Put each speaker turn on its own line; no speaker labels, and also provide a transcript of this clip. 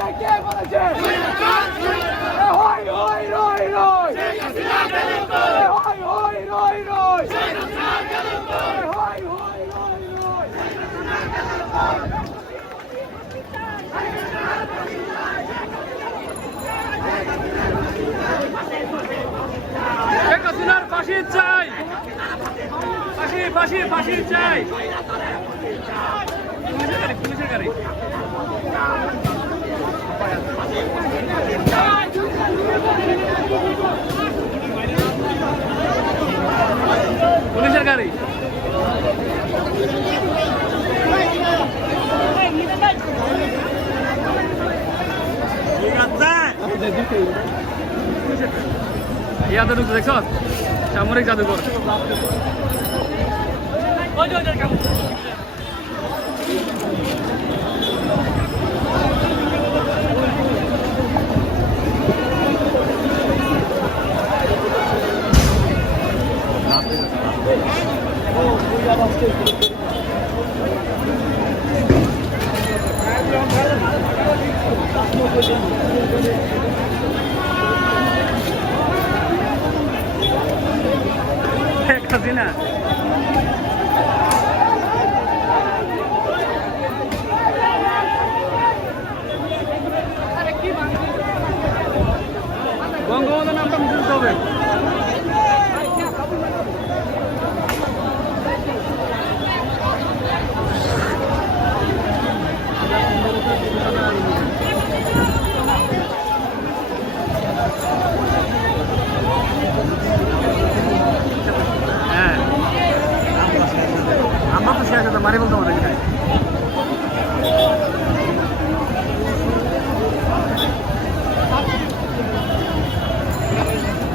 কে কে বলেছে হই হই রই রই হই হই রই রই এ হই হই রই রই
শেখ হাসিনার ফাঁসি চাই। ফাঁসি ফাঁসি ফাঁসি চাই। পুলিশের গাড়ি পুলিশের গাড়ি পুলিশের গাড়ি ইয়াদের ঢুকছে দেখছ? সামরিক জাদুঘর। শেখ হাসিনা বঙ্গবন্ধু নামটা মুছে দিতে হবে ಸಂತೋಷದ ಮರೆ ಬಂದವ